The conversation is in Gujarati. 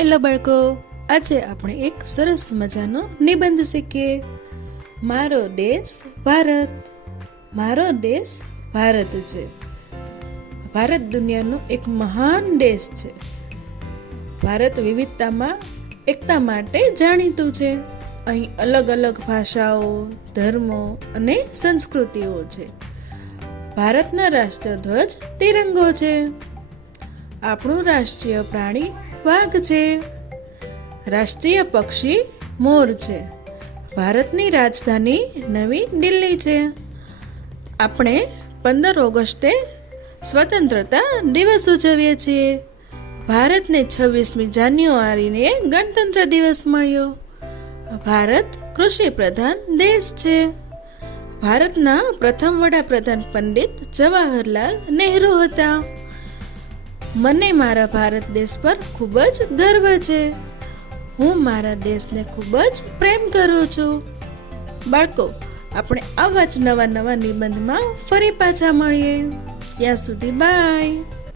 હેલો બાળકો, આજે આપણે એક સરસ મજાનો નિબંધ શીખીએ. મારો દેશ ભારત. મારો દેશ ભારત છે. ભારત દુનિયાનો એક મહાન દેશ છે. ભારત વિવિધતામાં એકતા માટે જાણીતું છે. અહીં અલગ અલગ ભાષાઓ, ધર્મો અને સંસ્કૃતિઓ છે. ભારતનો રાષ્ટ્રધ્વજ તિરંગો છે. આપણું રાષ્ટ્રીય પ્રાણી વાઘ છે. રાષ્ટ્રીય પક્ષી મોર છે. ભારતની રાજધાની નવી દિલ્હી છે. આપણે 15 ઓગસ્ટે સ્વતંત્રતા દિવસ ઉજવીએ છીએ. ભારતને 26મી જાન્યુઆરીને ગણતંત્ર દિવસ મળ્યો. ભારત કૃષિ પ્રધાન દેશ છે. ભારતના પ્રથમ વડાપ્રધાન પંડિત જવાહરલાલ નહેરુ હતા. મને મારા ભારત દેશ પર ખૂબ જ ગર્વ છે. હું મારા દેશને ખૂબ જ પ્રેમ કરું છું. બાળકો, આપણે આવા જ નવા નિબંધમાં ફરી પાછા મળીએ. ત્યાં સુધી બાય.